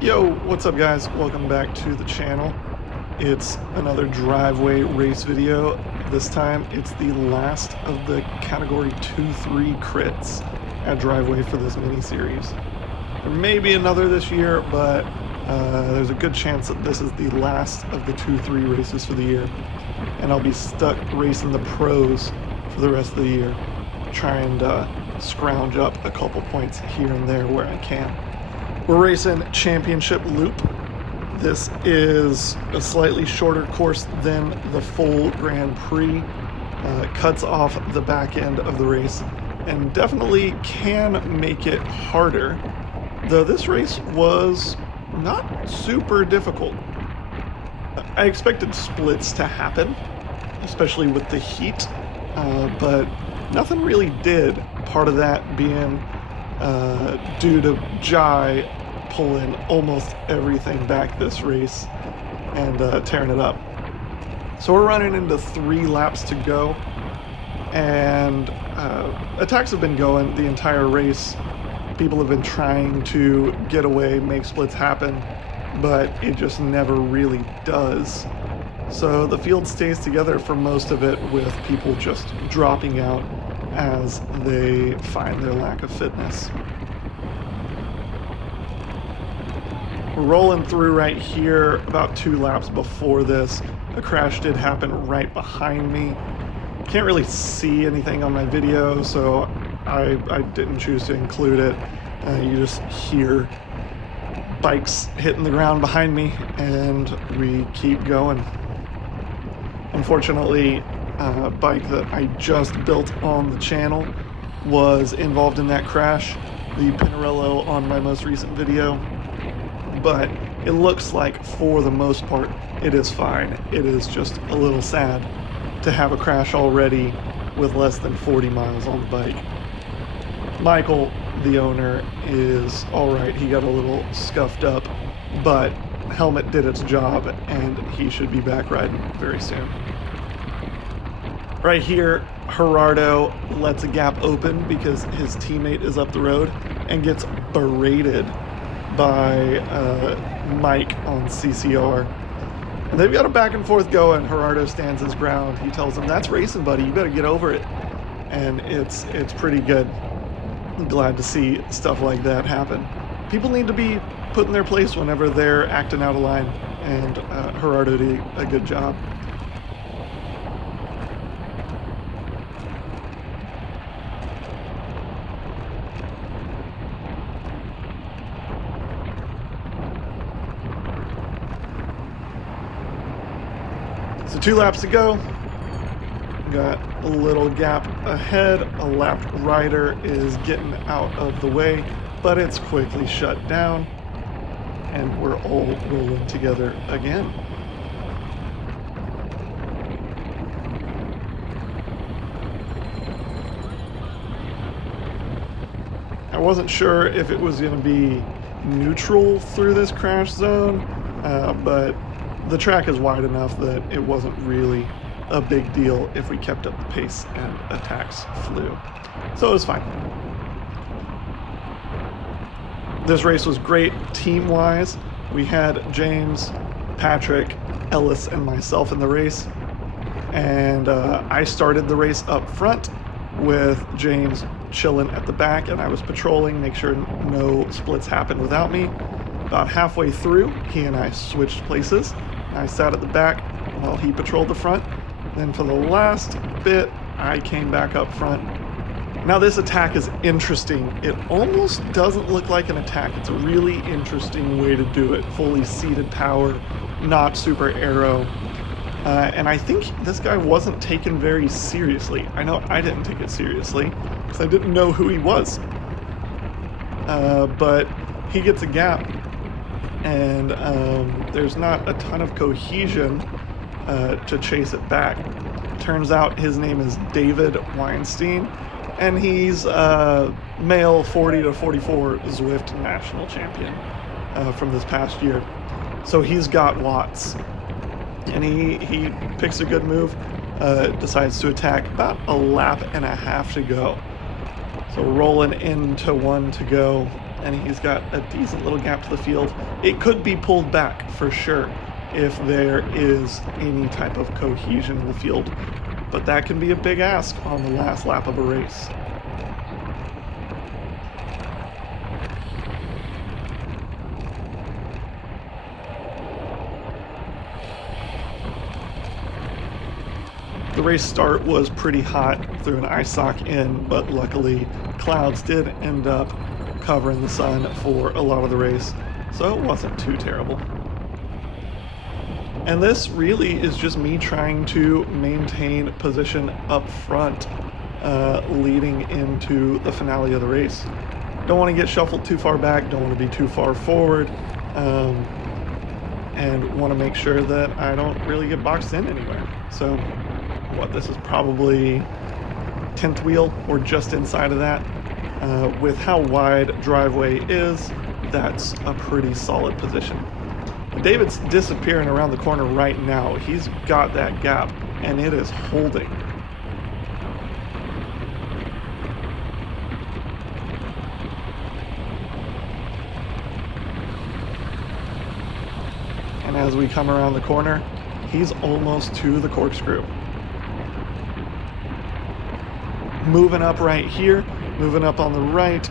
Yo, what's up guys? Welcome back to the channel. It's another driveway race video. This time it's the last of the category 2-3 crits at driveway for this mini series. There may be another this year, but there's a good chance that this is the last of the 2-3 races for the year. And I'll be stuck racing the pros for the rest of the year. Try and scrounge up a couple points here and there where I can. We're racing Championship Loop. This is a slightly shorter course than the full Grand Prix. Cuts off the back end of the race and definitely can make it harder, though this race was not super difficult. I expected splits to happen, especially with the heat, but nothing really did. Part of that being due to Jai pulling almost everything back this race and tearing it up. So we're running into 3 laps to go, and attacks have been going the entire race. People have been trying to get away, make splits happen, but it just never really does. So the field stays together for most of it, with people just dropping out as they find their lack of fitness. We're rolling through right here. About 2 laps before this, a crash did happen right behind me. Can't really see anything on my video, so I didn't choose to include it. You just hear bikes hitting the ground behind me, and we keep going. Unfortunately, a bike that I just built on the channel was involved in that crash, the Pinarello on my most recent video. But it looks like, for the most part, it is fine. It is just a little sad to have a crash already with less than 40 miles on the bike. Michael, the owner, is alright. He got a little scuffed up, but helmet did its job, and he should be back riding very soon. Right here, Gerardo lets a gap open because his teammate is up the road and gets berated by Mike on CCR. And they've got a back and forth going. Gerardo stands his ground. He tells him, "That's racing, buddy. You better get over it." And it's pretty good. I'm glad to see stuff like that happen. People need to be put in their place whenever they're acting out of line, and Gerardo did a good job. So 2 laps to go. Got a little gap ahead. A lapped rider is getting out of the way, but it's quickly shut down, and we're all rolling together again. I wasn't sure if it was going to be neutral through this crash zone, but the track is wide enough that it wasn't really a big deal if we kept up the pace and attacks flew. So it was fine. This race was great team-wise. We had James, Patrick, Ellis, and myself in the race. And I started the race up front with James chilling at the back, and I was patrolling, make sure no splits happened without me. About halfway through, he and I switched places. I sat at the back while he patrolled the front. Then for the last bit, I came back up front. Now this attack is interesting. It almost doesn't look like an attack. It's a really interesting way to do it. Fully seated power, not super aero. And I think this guy wasn't taken very seriously. I know I didn't take it seriously because I didn't know who he was. But he gets a gap, and there's not a ton of cohesion to chase it back. Turns out his name is David Weinstein, and he's male 40 to 44 Zwift national champion from this past year. So he's got watts, and he picks a good move, decides to attack. About a lap and a half to go. So rolling into 1 to go, and he's got a decent little gap to the field. It could be pulled back for sure if there is any type of cohesion in the field, but that can be a big ask on the last lap of a race. The race start was pretty hot, threw an ice sock in, but luckily clouds did end up covering the sun for a lot of the race, so it wasn't too terrible. And this really is just me trying to maintain position up front leading into the finale of the race. Don't want to get shuffled too far back, don't want to be too far forward, and want to make sure that I don't really get boxed in anywhere. So this is probably 10th wheel or just inside of that. With how wide driveway is, that's a pretty solid position. David's disappearing around the corner right now. He's got that gap and it is holding. And as we come around the corner, he's almost to the corkscrew. Moving up right here, moving up on the right,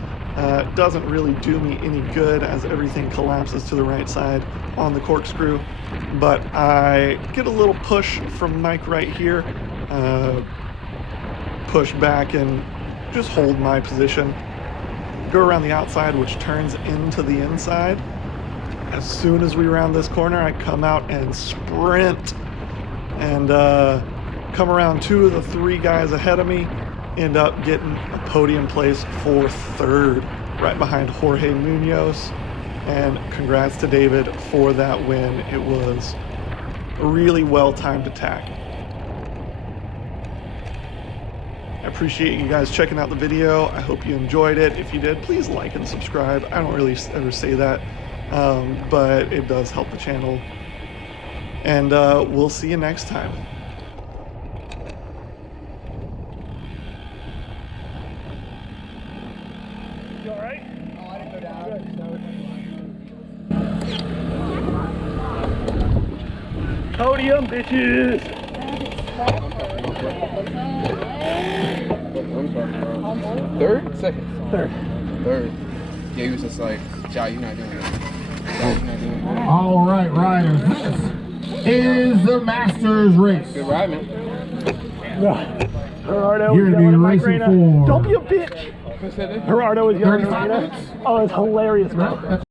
doesn't really do me any good as everything collapses to the right side on the corkscrew, but I get a little push from Mike right here, push back and just hold my position, go around the outside, which turns into the inside. As soon as we round this corner, I come out and sprint and come around two of the three guys ahead of me, end up getting a podium place for third, right behind Jorge Munoz. And congrats to David for that win. It was a really well-timed attack. I appreciate you guys checking out the video. I hope you enjoyed it. If you did, please like and subscribe. I don't really ever say that, but it does help the channel. And we'll see you next time. You alright? Oh, I didn't go down. Podium, bitches! Third? Second? Third. Third. Yeah, he was just like, Ja, you're not doing it. Ja, you're not doing it. All right, riders. This is the Masters race. Good ride, man. Gerardo You're was gonna be yelling at racing Macarena. for Don't be a bitch! What's that? Gerardo was yelling at 35 Macarena. minutes. Oh, it's hilarious, man.